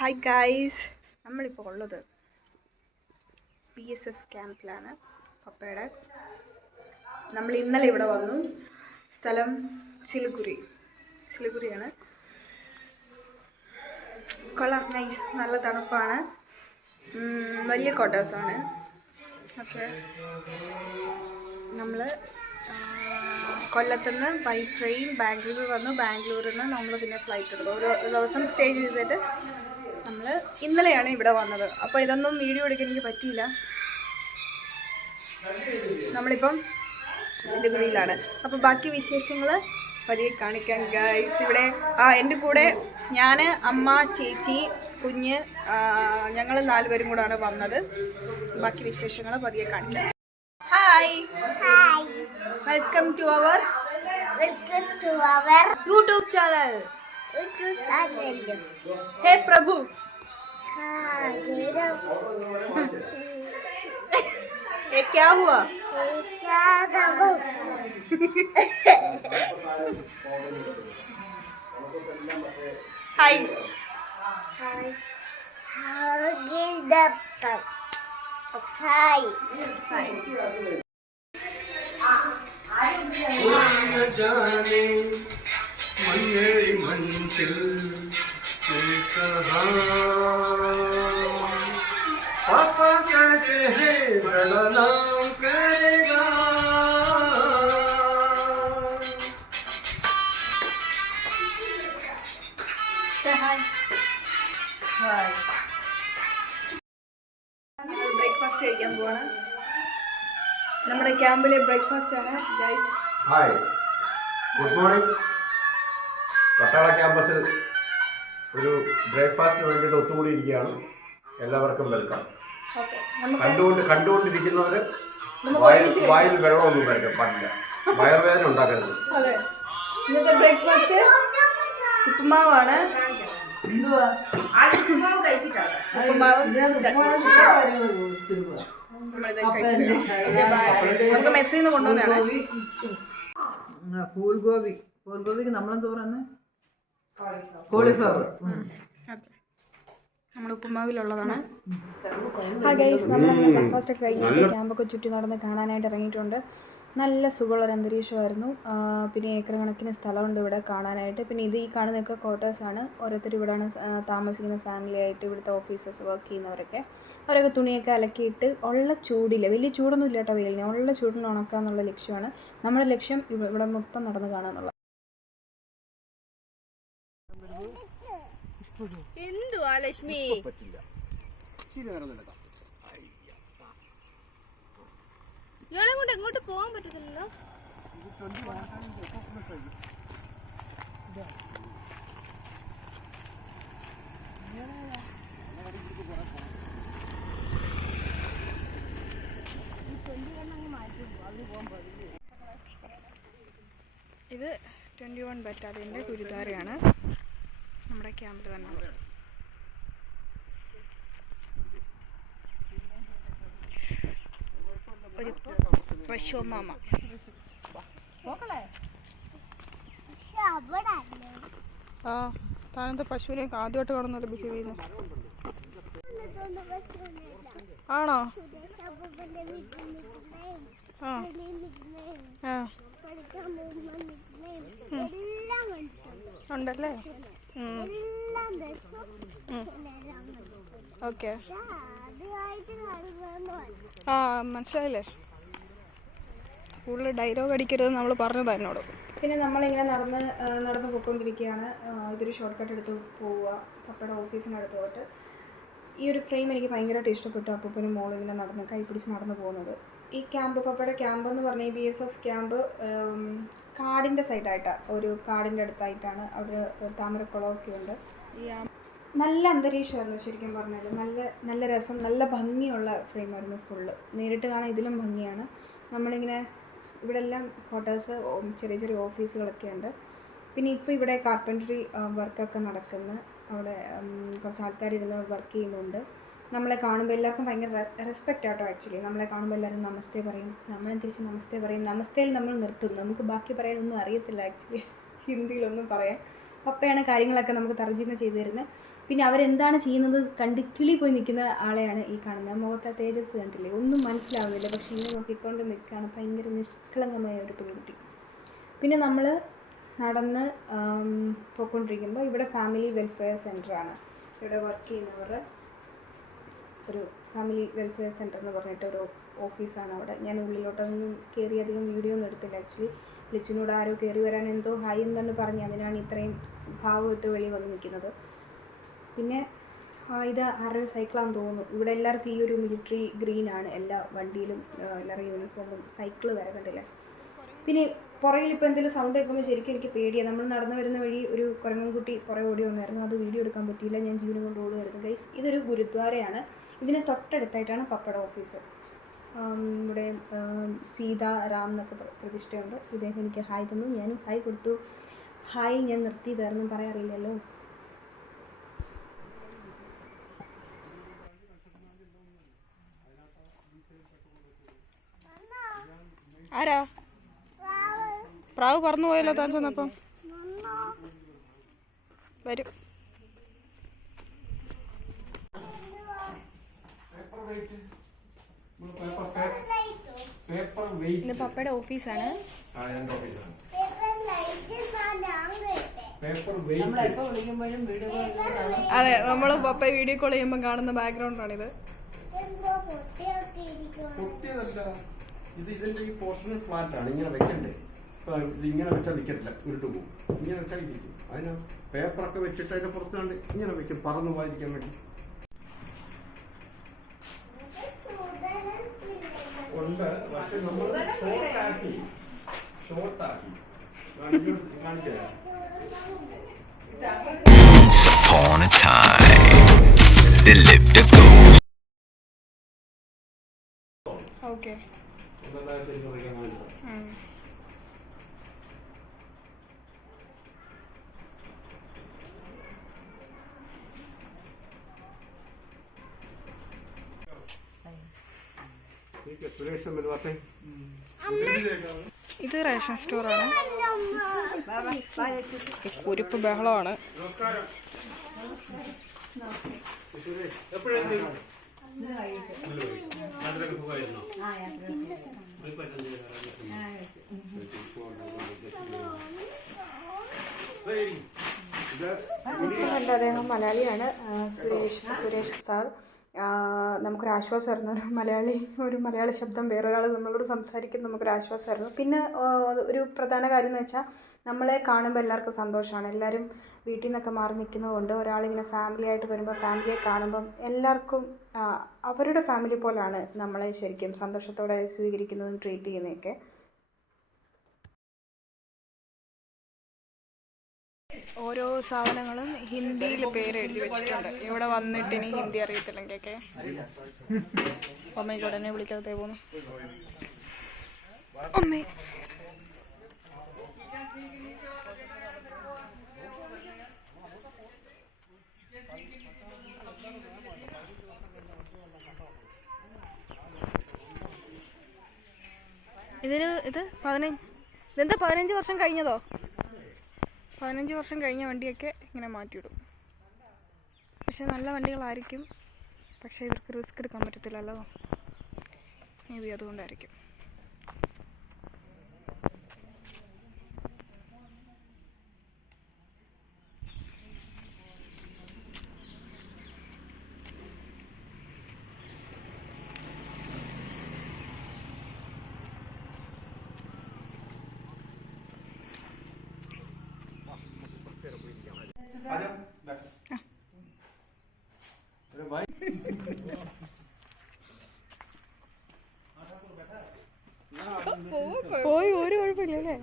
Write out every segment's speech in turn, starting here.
Hi guys, നമ്മളിപ്പോൾ ഉള്ളത് BSF ക്യാമ്പിലാണ്. പപ്പയുടെ നമ്മൾ ഇന്നലെ ഇവിടെ വന്നു. സ്ഥലം സിലിഗുരിയാണ്. കൊള്ളാം, നൈസ്, നല്ല തണുപ്പാണ്. വലിയ ക്വാർട്ടേഴ്സാണ്. ഓക്കെ, നമ്മൾ കൊല്ലത്തുനിന്ന് ബൈ ട്രെയിൻ ബാംഗ്ലൂർ വന്നു. ബാംഗ്ലൂരിൽ നിന്ന് നമ്മൾ പിന്നെ ഫ്ലൈറ്റ് എടുത്തു. ഒരു ദിവസം സ്റ്റേ ചെയ്തിട്ട് നമ്മൾ ഇന്നലെയാണ് ഇവിടെ വന്നത്. അപ്പോൾ ഇതൊന്നും വീഡിയോ എടുക്കാൻ എനിക്ക് പറ്റിയില്ല. നമ്മളിപ്പം സിലിഗുരിയിലാണ്. അപ്പോൾ ബാക്കി വിശേഷങ്ങൾ പതിയെ കാണിക്കാം ഗൈസ്. ഇവിടെ എൻ്റെ കൂടെ ഞാൻ, അമ്മ, ചേച്ചി, കുഞ്ഞ്, ഞങ്ങൾ 4 പേരും കൂടാണ് വന്നത്. ബാക്കി വിശേഷങ്ങൾ പതിയെ കാണിക്കാം. Hi, welcome to our YouTube channel. हे प्रभु, ये क्या हुआ? हाय जाने मेरी मंजिल पापा कहते हैं बड़ा नाम करेगा. Say hi. Hi. ബ്രേക്ക്ഫാസ്റ്റ് കഴിക്കാൻ പോവാണ്. നമ്മുടെ ക്യാമ്പിലെ ബ്രേക്ക്ഫാസ്റ്റ് ആണ് ഗൈസ്. Hi, good morning. പട്ടാള ക്യാമ്പസിൽ ഒരു ബ്രേക്ക്ഫാസ്റ്റിന് വേണ്ടിയിട്ട് ഒത്തുകൂടിയിരിക്കുകയാണ്. എല്ലാവർക്കും വെൽക്കം. കണ്ടുകൊണ്ടിരിക്കുന്നവർ വായിൽ വെള്ളമൊന്നും കഴിക്കാൻ പാടില്ല, വയറുവേദന ഉണ്ടാക്കരുത്. അതെ, ഇന്നത്തെ ബ്രേക്ക്ഫാസ്റ്റ് ഉപ്പുമാവാണ്. നമുക്ക് മെസ്സിൽ നിന്ന് കൊണ്ടുവന്നാണ്. ഫൂൽഗോപിക്ക് നമ്മളെന്ത് പറയുന്നത്? കോളിഫ്ലവർ. നമ്മുടെ ഉപ്പുമാവിലുള്ളതാണ്. നമ്മൾ ബ്രേക്ക്ഫാസ്റ്റ് ഒക്കെ കഴിഞ്ഞിട്ട് ക്യാമ്പൊക്കെ ചുറ്റി നടന്ന് കാണാനായിട്ട് ഇറങ്ങിയിട്ടുണ്ട്. നല്ല സുഖമുള്ളൊരു അന്തരീക്ഷമായിരുന്നു. പിന്നെ ഏക്കർ കണക്കിന് സ്ഥലമുണ്ട് ഇവിടെ കാണാനായിട്ട്. പിന്നെ ഈ കാണുന്നതൊക്കെ ക്വാർട്ടേഴ്സാണ്. ഓരോരുത്തർ ഇവിടെയാണ് താമസിക്കുന്ന, ഫാമിലി ആയിട്ട് ഇവിടുത്തെ ഓഫീസേഴ്സ് വർക്ക് ചെയ്യുന്നവരൊക്കെ. അവരൊക്കെ തുണിയൊക്കെ അലക്കിയിട്ട് ഉള്ള ചൂടില്ല, വലിയ ചൂടൊന്നും ഇല്ല കേട്ടോ, വെയിലിന് ഉള്ള ചൂടിന് ഉണക്കാന്നുള്ള ലക്ഷ്യമാണ് നമ്മുടെ ലക്ഷ്യം. ഇവിടെ മൊത്തം നടന്ന് കാണാന്നുള്ളത്. എന്തുവാ ലക്ഷ്മി? ഇയാളെ കൊണ്ട് എങ്ങോട്ട് പോകാൻ പറ്റത്തില്ലല്ലോ. ഇത് 21 ബറ്റാലിയൻ്റെ ഗുരുദ്വാരയാണ്. നമ്മുടെ ക്യാമ്പിൽ തന്നെ ഒരു പശുമാമ. താനത്തെ പശുവിനെ ആദ്യമായിട്ട് കാണുന്നല്ലോ ബിഹേവ് ചെയ്യുന്നു. ആണോ? ഉണ്ടല്ലേ. ഓക്കെ, മനസ്സിലായില്ലേ? സ്കൂളിൽ ഡയലോഗ് അടിക്കരുത് നമ്മൾ പറഞ്ഞതാണ് എന്നോട്. പിന്നെ നമ്മളിങ്ങനെ നടന്ന് പോയിക്കൊണ്ടിരിക്കുകയാണ്. ഇതൊരു ഷോർട്ട് കട്ട് എടുത്ത് പോവുക പപ്പയുടെ ഓഫീസിനടുത്ത് പോയിട്ട്. ഈ ഒരു ഫ്രെയിം എനിക്ക് ഭയങ്കരമായിട്ട് ഇഷ്ടപ്പെട്ടു. അപ്പൂപ്പനും മോളും ഇങ്ങനെ നടന്ന് കൈപ്പിടിച്ച് നടന്നു പോകുന്നത്. ഈ ക്യാമ്പ്, പപ്പയുടെ ക്യാമ്പ് എന്ന് പറഞ്ഞാൽ ഈ BSF ക്യാമ്പ് കാടിൻ്റെ സൈഡായിട്ടാണ്, ഒരു കാടിൻ്റെ അടുത്തായിട്ടാണ്. അവിടെ താമരക്കുളമൊക്കെ ഉണ്ട്. നല്ല അന്തരീക്ഷമായിരുന്നു ശരിക്കും പറഞ്ഞാൽ. നല്ല രസം, നല്ല ഭംഗിയുള്ള ഫ്രെയിമായിരുന്നു ഫുള്ള്. നേരിട്ട് കാണാൻ ഇതിലും ഭംഗിയാണ്. നമ്മളിങ്ങനെ ഇവിടെ എല്ലാം ക്വാർട്ടേഴ്സ്, ചെറിയ ചെറിയ ഓഫീസുകളൊക്കെ ഉണ്ട്. പിന്നെ ഇപ്പോൾ ഇവിടെ കാർപ്പൻട്രി വർക്കൊക്കെ നടക്കുന്ന, അവിടെ കുറച്ച് ആൾക്കാരിരുന്ന് വർക്ക് ചെയ്യുന്നുണ്ട്. നമ്മളെ കാണുമ്പോൾ എല്ലാവർക്കും ഭയങ്കര റെസ്പെക്റ്റ് ആട്ടോ. ആക്ച്വലി നമ്മളെ കാണുമ്പോൾ എല്ലാവരും നമസ്തേ പറയും, നമ്മളും തിരിച്ച് നമസ്തേ പറയും. നമസ്തേയിൽ നമ്മൾ നിർത്തും, നമുക്ക് ബാക്കി പറയാനൊന്നും അറിയത്തില്ല ആക്ച്വലി, ഹിന്ദിയിലൊന്നും പറയാൻ. പപ്പയാണ് കാര്യങ്ങളൊക്കെ നമുക്ക് തർജ്ജിമ ചെയ്തു തരുന്നത്. പിന്നെ അവരെന്താണ് ചെയ്യുന്നത് കണ്ടിക്ച്വലി പോയി നിൽക്കുന്ന ആളെയാണ് ഈ കാണുന്നത്. മുഖത്തെ തേജസ് കണ്ടില്ലേ, ഒന്നും മനസ്സിലാവുന്നില്ല, പക്ഷേ ഇങ്ങനെ നോക്കിക്കൊണ്ട് നിൽക്കുകയാണ്. ഭയങ്കര നിഷ്കളങ്കമായ ഒരു പെൺകുട്ടി. പിന്നെ നമ്മൾ നടന്ന് പോയിക്കൊണ്ടിരിക്കുമ്പോൾ ഇവിടെ ഫാമിലി വെൽഫെയർ സെൻ്ററാണ്. ഇവിടെ വർക്ക് ചെയ്യുന്നവരുടെ ഒരു ഫാമിലി വെൽഫെയർ സെൻ്റർ എന്ന് പറഞ്ഞിട്ട് ഒരു ഓഫീസാണ് അവിടെ. ഞാൻ ഉള്ളിലോട്ടൊന്നും കയറി അധികം വീഡിയോ ഒന്നും എടുത്തില്ല. ആക്ച്വലി ലിച്ചിനോട് ആരോ കയറി വരാൻ എന്തോ ഹായ് എന്താണ് പറഞ്ഞ് അതിനാണ് ഇത്രയും ഭാവമിട്ട് വെളി വന്ന് നിൽക്കുന്നത്. പിന്നെ ഇത് ആരുടെ സൈക്കിളാണെന്ന് തോന്നുന്നു. ഇവിടെ എല്ലാവർക്കും ഈ ഒരു മിലിറ്ററി ഗ്രീനാണ് എല്ലാ വണ്ടിയിലും, എല്ലാവരുടെ യൂണിഫോമും സൈക്കിള് വരെ കണ്ടില്ല. പിന്നെ പുറകിൽ ഇപ്പോൾ എന്തെങ്കിലും സൗണ്ട് കേൾക്കുമ്പോൾ ശരിക്കും എനിക്ക് പേടിയാണ്. നമ്മൾ നടന്നു വരുന്ന വഴി ഒരു കുരങ്ങൻകുട്ടി പുറകെ ഓടി വന്നായിരുന്നു. അത് വീഡിയോ എടുക്കാൻ പറ്റിയില്ല, ഞാൻ ജീവനും കൊണ്ട് ഓടുമായിരുന്നു ഗൈസ്. ഇതൊരു ഗുരുദ്വാരയാണ്. ഇതിന് തൊട്ടടുത്തായിട്ടാണ് പപ്പയുടെ ഓഫീസ്. ഇവിടെ സീതാ റാം എന്നൊക്കെ പ്രതിഷ്ഠയുണ്ട്. ഇദ്ദേഹം എനിക്ക് ഹായ് തന്നു, ഞാനും ഹായ് കൊടുത്തു. ഹായ് ഞാൻ നിർത്തി, വേറൊന്നും പറയാറില്ലല്ലോ. ആരാ പ്രാവ് പറന്നു പോയല്ലോ താൻ ചെന്നപ്പം. വരും. ഇത് പപ്പയുടെ ഓഫീസാണ്. അതെ, നമ്മൾ പപ്പ വീഡിയോ കോൾ ചെയ്യുമ്പോൾ കാണുന്ന ബാക്ക്ഗ്രൗണ്ടാണിത്. ഇത് ഇതിന്റെ ഈ പോർഷണൽ ഫ്ലാറ്റ് ആണ്. ഇങ്ങനെ വെക്കണ്ടേ? ഇത് ഇങ്ങനെ വെച്ചാൽ നിൽക്കത്തില്ല, ഉരുട്ട് പോകും. ഇങ്ങനെ വെച്ചാൽ ഇരിക്കും. അതിന് പേപ്പറൊക്കെ വെച്ചിട്ട് അതിന്റെ പുറത്താണ്ട് ഇങ്ങനെ വെക്കും, പറന്നു പോയിരിക്കാൻ വേണ്ടി ഉണ്ട്. പക്ഷെ നമ്മൾ ഷോർട്ടാക്കി കാണിച്ചു തരാം. Upon a time, there lived a ghost. Okay. ഇത് റേഷൻ സ്റ്റോറാണ്. കുരിപ്പ് ബഹളമാണ്. അദ്ദേഹം മലയാളിയാണ്, സുരേഷ് സാർ. നമുക്കൊരാശ്വാസമായിരുന്നു ഒരു മലയാളി ശബ്ദം വേറൊരാൾ നമ്മളോട് സംസാരിക്കുന്നത് നമുക്കൊരാശ്വാസമായിരുന്നു. പിന്നെ ഒരു പ്രധാന കാര്യം എന്ന് വെച്ചാൽ നമ്മളെ കാണുമ്പോൾ എല്ലാവർക്കും സന്തോഷമാണ്. എല്ലാവരും വീട്ടിൽ നിന്നൊക്കെ മാറി നിൽക്കുന്നതുകൊണ്ട് ഒരാളിങ്ങനെ ഫാമിലി ആയിട്ട് വരുമ്പോൾ, ഫാമിലിയെ കാണുമ്പം എല്ലാവർക്കും അവരുടെ ഫാമിലി പോലാണ് നമ്മളെ ശരിക്കും സന്തോഷത്തോടെ സ്വീകരിക്കുന്നതും ട്രീറ്റ് ചെയ്യുന്നതൊക്കെ. ഓരോ സാധനങ്ങളും ഹിന്ദിയിൽ പേര് എഴുതി വെച്ചിട്ടുണ്ട്. ഇവിടെ വന്നിട്ട് ഇനി ഹിന്ദി അറിയത്തില്ലെങ്കിൽ ഒക്കെ അമ്മയ്ക്ക് ഉടനെ വിളിക്കാതെ പോകുന്നു. അമ്മേ ഇത് 15 വർഷം കഴിഞ്ഞതോ? 15 വർഷം കഴിഞ്ഞ വണ്ടിയൊക്കെ ഇങ്ങനെ മാറ്റിയിടും. പക്ഷെ നല്ല വണ്ടികളായിരിക്കും, പക്ഷേ ഇവർക്ക് റിസ്ക് എടുക്കാൻ പറ്റത്തില്ലല്ലോ. മേ ബി അതുകൊണ്ടായിരിക്കും. പോയി ഒരു കുഴപ്പമില്ലല്ലേ.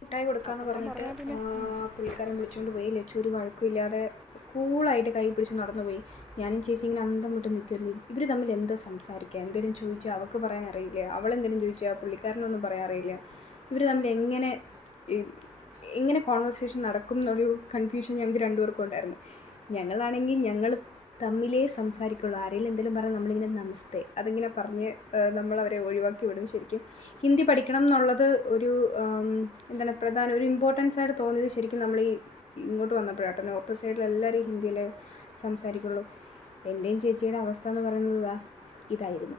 മിഠായി കൊടുക്കാന്ന് പറഞ്ഞിട്ട് പുള്ളിക്കാരൻ വിളിച്ചുകൊണ്ട് പോയി. ലച്ചു ഒരു വഴക്കുമില്ലാതെ കൂളായിട്ട് കൈ പിടിച്ച് നടന്നു പോയി. ഞാനും ചേച്ചി ഇങ്ങനെ അന്തം വിട്ട് നിൽക്കുന്നു. ഇവർ തമ്മിൽ എന്താ സംസാരിക്കുക? എന്തെങ്കിലും ചോദിച്ചാൽ അവൾക്ക് പറയാൻ അറിയില്ല, അവളെന്തെങ്കിലും ചോദിച്ചാൽ പുള്ളിക്കാരനൊന്നും പറയാൻ അറിയില്ല. ഇവർ തമ്മിൽ എങ്ങനെ കോൺവെർസേഷൻ നടക്കും എന്നൊരു കൺഫ്യൂഷൻ ഞങ്ങൾക്ക് രണ്ടുപേർക്കും ഉണ്ടായിരുന്നു. ഞങ്ങളാണെങ്കിൽ ഞങ്ങൾ തമ്മിലേ സംസാരിക്കുള്ളൂ. ആരെങ്കിലും എന്തെങ്കിലും പറഞ്ഞാൽ നമ്മളിങ്ങനെ നമസ്തേ അതിങ്ങനെ പറഞ്ഞ് നമ്മളവരെ ഒഴിവാക്കി വിടും. ശരിക്കും ഹിന്ദി പഠിക്കണം എന്നുള്ളത് ഒരു പ്രധാന ഒരു ഇമ്പോർട്ടൻസ് ആയിട്ട് തോന്നിയത് ശരിക്കും നമ്മൾ ഈ ഇങ്ങോട്ട് വന്നപ്പോഴാട്ടോ. നോർത്ത് സൈഡിൽ എല്ലാവരും ഹിന്ദിയിൽ സംസാരിക്കുള്ളൂ. എൻ്റെയും ചേച്ചിയുടെ അവസ്ഥ എന്ന് പറയുന്നത് ഇതായിരുന്നു.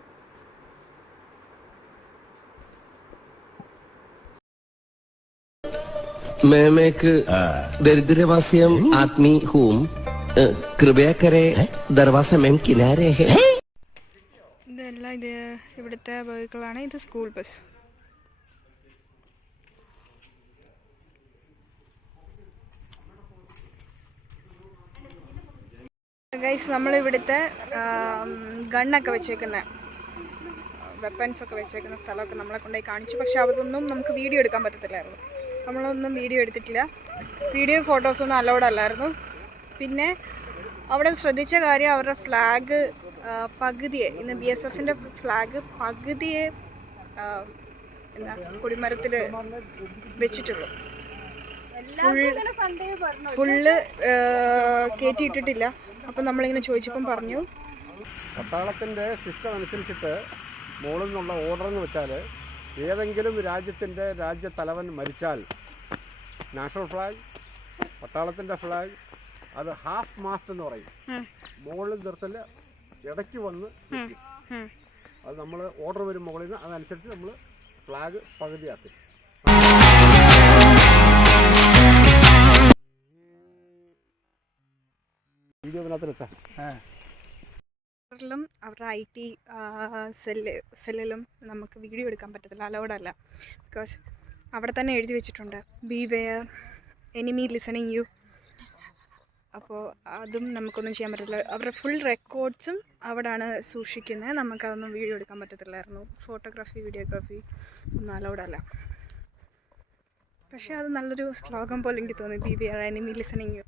मैं एक दरिद्रवासियम आदमी हूँ कृपया करे दरवाजा में किनारे है ഇതെല്ലാം ഇവിടുത്തെ വെഹിക്കിളാണ്. ഇത് സ്കൂൾ ബസ്. ഗൈസ്, നമ്മളിവിടുത്തെ ഗണ്ണൊക്കെ വെച്ചേക്കുന്ന വെപ്പൺസൊക്കെ വെച്ചേക്കുന്ന സ്ഥലമൊക്കെ നമ്മളെ കൊണ്ടുപോയി കാണിച്ചു. പക്ഷെ അതൊന്നും നമുക്ക് വീഡിയോ എടുക്കാൻ പറ്റത്തില്ലായിരുന്നു. നമ്മളൊന്നും വീഡിയോ എടുത്തിട്ടില്ല. വീഡിയോ ഫോട്ടോസൊന്നും അലൗഡ് അല്ലായിരുന്നു. പിന്നെ അവിടെ ശ്രദ്ധിച്ച കാര്യം, അവരുടെ ഫ്ലാഗ് പകുതിയെ, ഇന്ന് BSFൻ്റെ ഫ്ലാഗ് പകുതിയെ എന്താ കൊടിമരത്തിൽ വെച്ചിട്ടുള്ളൂ. ഫുള്ള് കയറ്റിയിട്ടിട്ടില്ല. അപ്പം നമ്മളിങ്ങനെ ചോദിച്ചപ്പം പറഞ്ഞു, പട്ടാളത്തിൻ്റെ സിസ്റ്റം അനുസരിച്ചിട്ട് മുകളിൽ നിന്നുള്ള ഓർഡർ എന്ന് വെച്ചാൽ ഏതെങ്കിലും രാജ്യത്തിൻ്റെ രാജ്യത്തലവൻ മരിച്ചാൽ നാഷണൽ ഫ്ലാഗ്, പട്ടാളത്തിൻ്റെ ഫ്ലാഗ്, അത് ഹാഫ് മാസ്റ്റ് എന്ന് പറയും, മുകളിൽ നിർത്തല് ഇടയ്ക്ക് വന്ന് നിൽക്കും. അത് നമ്മൾ ഓർഡർ വരും മുകളിൽ നിന്ന്, അതനുസരിച്ച് നമ്മൾ ഫ്ലാഗ് പകുതിയാക്കും. അവരുടെ IT സെല്ലിലും നമുക്ക് വീഡിയോ എടുക്കാൻ പറ്റത്തില്ല, അലൗഡല്ല. ബിക്കോസ് അവിടെ തന്നെ എഴുതി വെച്ചിട്ടുണ്ട് ബീവെയർ എനിമി ലിസണിങ് യു. അപ്പോൾ അതും നമുക്കൊന്നും ചെയ്യാൻ പറ്റത്തില്ല. അവരുടെ ഫുൾ റെക്കോർഡ്സും അവിടെയാണ് സൂക്ഷിക്കുന്നത്. നമുക്കതൊന്നും വീഡിയോ എടുക്കാൻ പറ്റത്തില്ലായിരുന്നു. ഫോട്ടോഗ്രാഫി, വീഡിയോഗ്രാഫി ഒന്നും അലൗഡല്ല. പക്ഷേ അത് നല്ലൊരു ശ്ലോകം പോലെ എനിക്ക് തോന്നി, ബീവെയർ എനിമി ലിസണിങ് യു.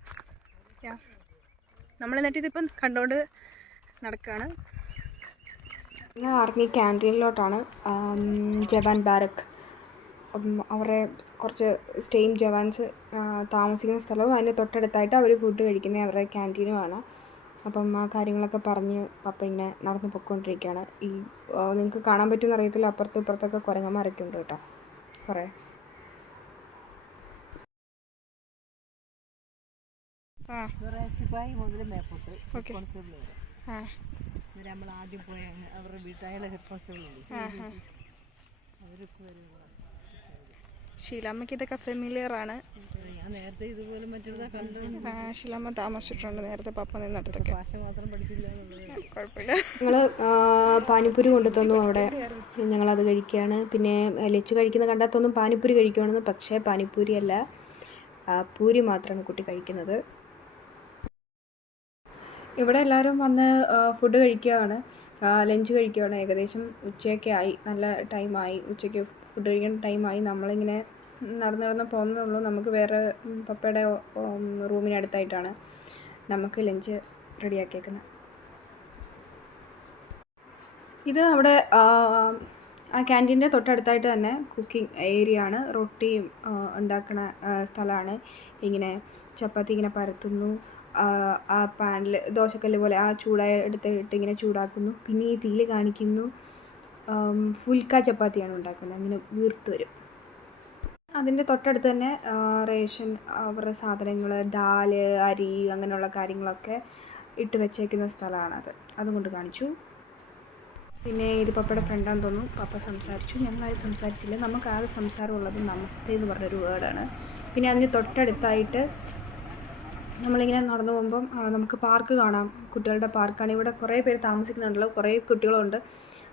നമ്മൾ എന്നിട്ട് ഇതിപ്പം കണ്ടുകൊണ്ട് നടക്കുകയാണ്. ആർമി ക്യാൻറ്റീനിലോട്ടാണ്. ജവാൻ ബാരക്ക്, അവരുടെ കുറച്ച് സ്റ്റേയും ജവാൻസ് താമസിക്കുന്ന സ്ഥലവും അതിൻ്റെ തൊട്ടടുത്തായിട്ട് അവർ ഫുഡ് കഴിക്കുന്ന അവരുടെ ക്യാൻറ്റീനുമാണ്. അപ്പം ആ കാര്യങ്ങളൊക്കെ പറഞ്ഞ് പപ്പ ഇങ്ങനെ നടന്ന് പൊയ്ക്കൊണ്ടിരിക്കുകയാണ്. ഈ നിങ്ങൾക്ക് കാണാൻ പറ്റുമെന്ന് അറിയത്തില്ല, അപ്പുറത്തും ഇപ്പുറത്തൊക്കെ കുരങ്ങന്മാരൊക്കെ ഉണ്ട് കേട്ടോ, കുറേ. ഓക്കെ, നമ്മൾ ആദ്യം പോയ അവരുടെ വീട്ടായാലും റെസ്പോൺസിബിൾ. ഷീലാമ്മയ്ക്ക് ഇതൊക്കെ ഫെമിലിയർ ആണ്. ഞാൻ നേരത്തെ ഇതുപോലെ മറ്റുള്ള കണ്ടു. ഷീലാമ്മ താമസിച്ചിട്ടുണ്ട് നേരത്തെ പപ്പ നിന്നിടത്തൊക്കെ. ഭാഷ മാത്രം പഠിക്കില്ല എന്നുള്ളത് കുഴപ്പമില്ല. ഞങ്ങൾ പാനിപ്പൂരി കൊണ്ടു തന്നു അവിടെ, ഞങ്ങളത് കഴിക്കുകയാണ്. പിന്നെ ലച്ചു കഴിക്കുന്ന കണ്ടാത്തൊന്നും പാനിപ്പൂരി കഴിക്കുകയാണെന്ന്. പക്ഷേ പാനിപ്പൂരി അല്ല, പൂരി മാത്രമാണ് കുട്ടി കഴിക്കുന്നത്. ഇവിടെ എല്ലാവരും വന്ന് ഫുഡ് കഴിക്കുകയാണ്, ലഞ്ച് കഴിക്കുകയാണ്. ഏകദേശം ഉച്ചയൊക്കെ ആയി, നല്ല ടൈമായി, ഉച്ചയ്ക്ക് ഫുഡ് കഴിക്കുന്ന ടൈമായി. നമ്മളിങ്ങനെ നടന്ന് പോകുന്നതുള്ളൂ. നമുക്ക് വേറെ പപ്പയുടെ റൂമിനടുത്തായിട്ടാണ് നമുക്ക് ലഞ്ച് റെഡിയാക്കിയേക്കുന്നത്. ഇത് അവിടെ ആ ക്യാൻറ്റീൻ്റെ തൊട്ടടുത്തായിട്ട് തന്നെ കുക്കിംഗ് ഏരിയ ആണ്. റൊട്ടിയും ഉണ്ടാക്കുന്ന സ്ഥലമാണ്. ഇങ്ങനെ ചപ്പാത്തി ഇങ്ങനെ പരത്തുന്നു, ആ പാനിൽ ദോശക്കല്ല് പോലെ ആ എടുത്തിട്ട് ഇങ്ങനെ ചൂടാക്കുന്നു. പിന്നെ ഈ തീയിൽ കാണിക്കുന്നു ഫുൽക്ക ചപ്പാത്തിയാണ് ഉണ്ടാക്കുന്നത്, അങ്ങനെ വീർത്ത് വരും. അതിൻ്റെ തൊട്ടടുത്ത് തന്നെ റേഷൻ, അവരുടെ സാധനങ്ങൾ, ദാല്, അരി, അങ്ങനെയുള്ള കാര്യങ്ങളൊക്കെ ഇട്ട് വെച്ചേക്കുന്ന സ്ഥലമാണത്. അതുകൊണ്ട് കാണിച്ചു. പിന്നെ ഇത് പപ്പയുടെ ഫ്രണ്ടാന്ന് തോന്നുന്നു. പപ്പ സംസാരിച്ചു, ഞങ്ങളാരും സംസാരിച്ചില്ല. നമുക്ക് ആകെ സംസാരമുള്ളത് നമസ്തേ എന്ന് പറഞ്ഞൊരു വേർഡാണ്. പിന്നെ അതിന് തൊട്ടടുത്തായിട്ട് നമ്മളിങ്ങനെ നടന്നു പോകുമ്പം നമുക്ക് പാർക്ക് കാണാം. കുട്ടികളുടെ പാർക്കാണ്. ഇവിടെ കുറേ പേര് താമസിക്കുന്നുണ്ടല്ലോ, കുറേ കുട്ടികളുണ്ട്.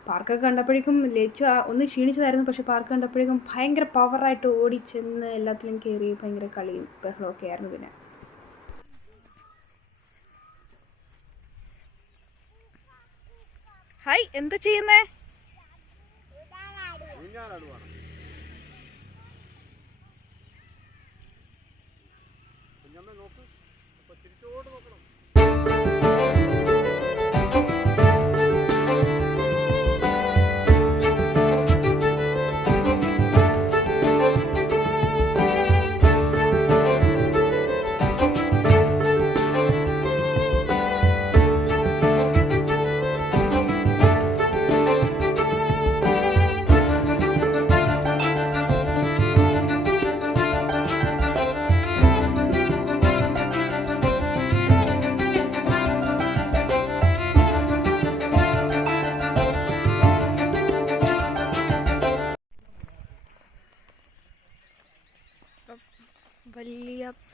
പാർക്കൊക്കെ കണ്ടപ്പോഴേക്കും ലച്ചു ഒന്ന് ക്ഷീണിച്ചതായിരുന്നു. പക്ഷേ പാർക്ക് കണ്ടപ്പോഴേക്കും ഭയങ്കര പവറായിട്ട് ഓടിച്ചെന്ന് എല്ലാത്തിലും കയറി ഭയങ്കര കളിയും ബഹളമൊക്കെ ആയിരുന്നു. പിന്നെ ഹായ്, എന്താ ചെയ്യുന്നേ? ചിരിച്ചോട് നോക്കണം.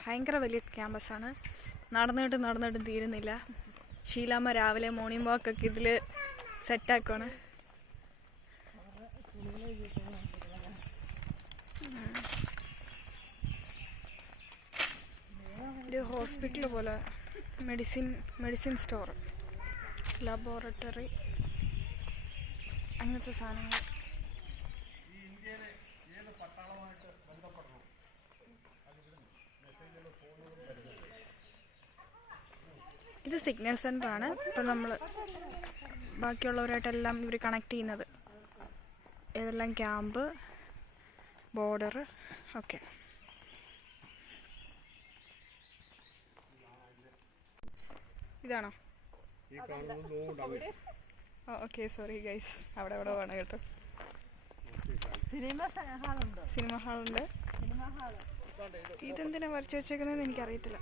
ഭയങ്കര വലിയ ക്യാമ്പസാണ്. നടന്നിട്ട് തീരുന്നില്ല. ഷീലാമ്മ രാവിലെ മോർണിംഗ് വാക്കൊക്കെ ഇതിൽ സെറ്റാക്കുവാണ്. ഇത് ഹോസ്പിറ്റൽ പോലെ, മെഡിസിൻ സ്റ്റോർ, ലബോറട്ടറി, അങ്ങനത്തെ സാധനങ്ങൾ. ഇത് സിഗ്നൽ സെൻ്റർ ആണ്. ഇപ്പം നമ്മൾ ബാക്കിയുള്ളവരായിട്ടെല്ലാം ഇവർ കണക്ട് ചെയ്യുന്നത്. ഇതെല്ലാം ക്യാമ്പ്, ബോർഡർ ഒക്കെ. ഇതാണോ? ഓക്കെ, സോറി ഗൈസ്, അവിടെ വേണം കേട്ടോ. സിനിമ ഹാളുണ്ട്. ഇതെന്തിനാ വരച്ച് വെച്ചേക്കുന്നതെന്ന് എനിക്കറിയത്തില്ല.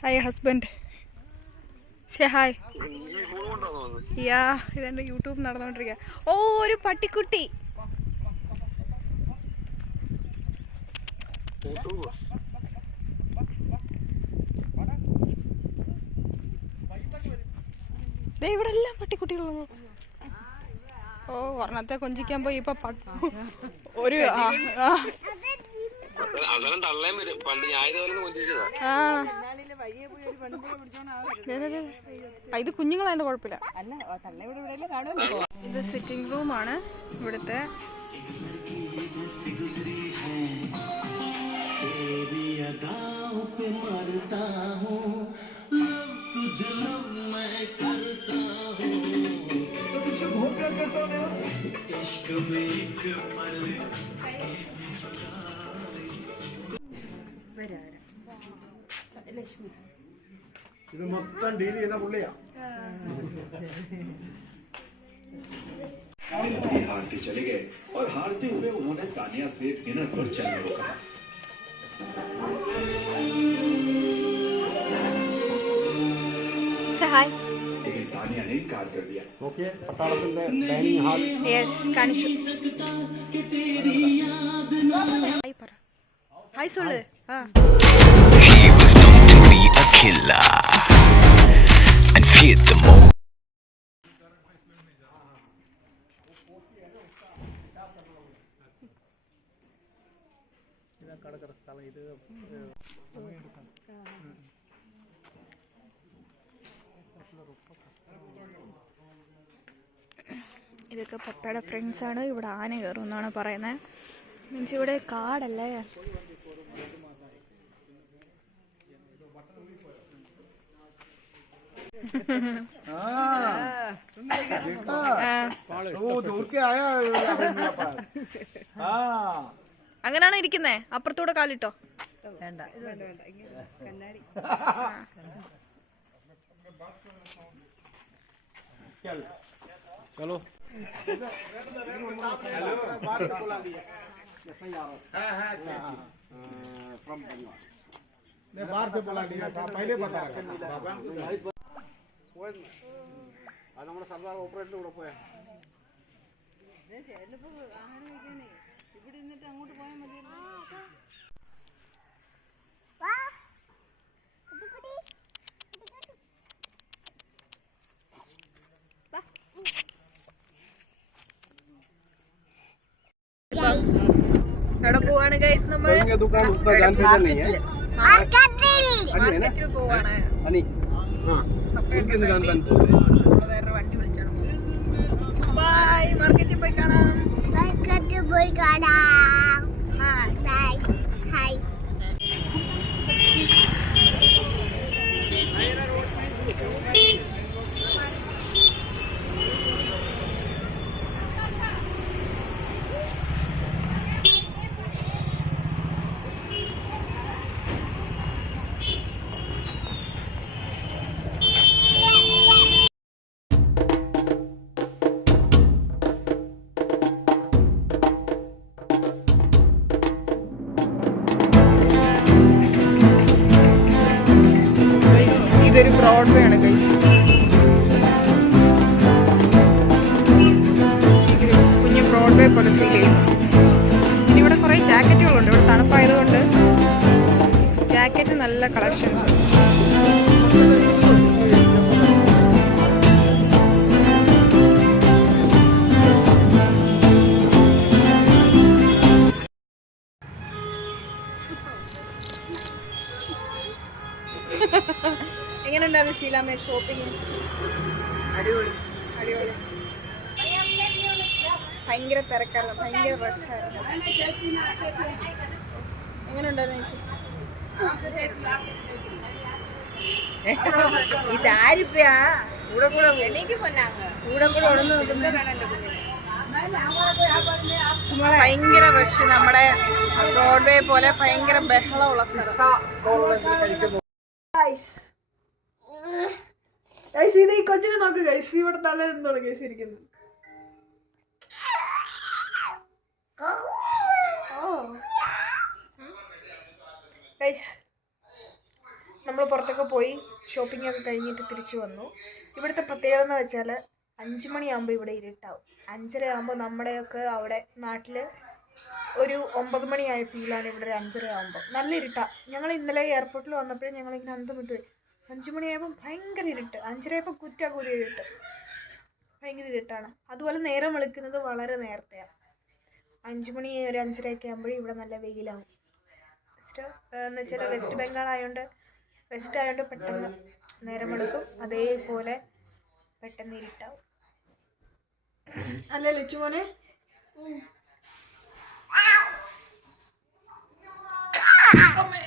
Hi husband, hi. യാ, ഇതെൻ്റെ യൂട്യൂബ് നടന്നുകൊണ്ടിരിക്കുക. ഓ, ഒരു പട്ടിക്കുട്ടി. ഇവിടെ എല്ലാം പട്ടിക്കുട്ടികളും. ഓ, ഒരെണ്ണത്തെ കൊഞ്ചിക്കാൻ പോയി ഇപ്പൊ ഒരു ഇത് കുഞ്ഞുങ്ങളായിട്ട് കുഴപ്പമില്ല. ഇത് സിറ്റിംഗ് റൂമാണ് ഇവിടുത്തെ. ഇത് മൊത്തം ഡീൽ ചെയ്യുന്ന പുള്ളിയാ. हारते चले गए और हारते हुए उन्होंने तानिया से डिनर पर चलने को कहा। लेकिन तानिया ने इनकार कर दिया। ഓക്കെ, പട്ടാളത്തിന്റെ ഡൈനിങ് ഹാൾ. യെസ്, കാണിച്ചു. ഹായ് സോള്. He was known to be a killer and feared the most. ഇതൊക്കെ പപ്പയുടെ ഫ്രണ്ട്സാണ്. ഇവിടെ ആന കയറും എന്നാണ് പറയുന്നത്. മീൻസ് ഇവിടെ കാടല്ലേ. അങ്ങനെയാണോ ഇരിക്കുന്നേ? അപ്പുറത്തൂടെ കാലിട്ടോ. വേണ്ട. चलो बाहर से बोला लिया साहब, पहले बता നമ്മുടെ സർദാർ ഓപ്പറേറ്റർ കൂടെ പോയാ ഇവിടെ നിന്നിട്ട് അങ്ങോട്ട് പോയാൽ മതി. എവിടെ പോവാണ് ഗൈസ്? നമ്മൾ മാർക്കറ്റിൽ പോവാണ്. വേറെ വണ്ടി വിളിച്ചാണ്. ബൈ, മാർക്കറ്റിൽ പോയി കാണാം. ഹായ്. ഇതൊരു ബ്രോഡ്വേ ആണ് ഗൈസ്. കുഞ്ഞ് ബ്രോഡ്വേ പോലെ ഫീൽ ചെയ്യും. ഇനി ഇവിടെ കുറേ ജാക്കറ്റുകളുണ്ട് ഇവിടെ തണുപ്പായതുകൊണ്ട് ജാക്കറ്റ് നല്ല കളക്ഷൻസ്. എങ്ങനെയുണ്ടായിരുന്നു ഷീലാമ്മ ഷോപ്പിംഗ്? അടിപൊളി. അടിപൊളി. ഭയങ്കര തിരക്കായിരുന്നു, ഭയങ്കര റഷായിരുന്നു. എങ്ങനെയുണ്ടായിരുന്നു ചേച്ചി? ഇതാരിപ്പാ കൂടെ കൂടെ ഉടന്നു നിൽക്കുന്ന ഭയങ്കര റഷ്. നമ്മുടെ ബ്രോഡ്വേ പോലെ ഭയങ്കര ബഹളമുള്ള സ്ഥലം. ഇത് ഈ കൊച്ചിനെ നോക്ക് ഗൈസ്, ഇവിടെ തല എന്താണ് ഗൈസ് ഇരിക്കുന്നത്. നമ്മൾ പുറത്തൊക്കെ പോയി ഷോപ്പിംഗ് ഒക്കെ കഴിഞ്ഞിട്ട് തിരിച്ചു വന്നു. ഇവിടുത്തെ പ്രത്യേകത എന്ന് വെച്ചാൽ 5 മണിയാകുമ്പോൾ ഇവിടെ ഇരുട്ടാവും. 5:30 ആകുമ്പോൾ നമ്മുടെയൊക്കെ അവിടെ നാട്ടിൽ ഒരു 9 മണിയായ ഫീലാണ് ഇവിടെ ഒരു 5:30 ആകുമ്പോൾ. നല്ല ഇരുട്ടാണ്. ഞങ്ങൾ ഇന്നലെ എയർപോർട്ടിൽ വന്നപ്പോഴും ഞങ്ങളിങ്ങനെ അന്തം വിട്ടുപോയി. 5 മണിയായപ്പോൾ ഭയങ്കര ഇരുട്ട്, 5:30 ആയപ്പോൾ കുറ്റാകൂരി ഇരുട്ട്, ഭയങ്കര ഇരുട്ടാണ്. അതുപോലെ നേരം വെളുക്കുന്നത് വളരെ നേരത്തെയാണ്. 5 മണി ഒരു 5:30 ഒക്കെ ആകുമ്പോഴേ ഇവിടെ നല്ല വെയിലാവും. എന്ന് വെച്ചാൽ വെസ്റ്റ് ബംഗാൾ ആയതുകൊണ്ട് പെട്ടെന്ന് നേരം വെളുക്കും, അതേപോലെ പെട്ടെന്ന് ഇരുട്ടാവും. അല്ലേ ലച്ചുമോനെ? അമ്മേ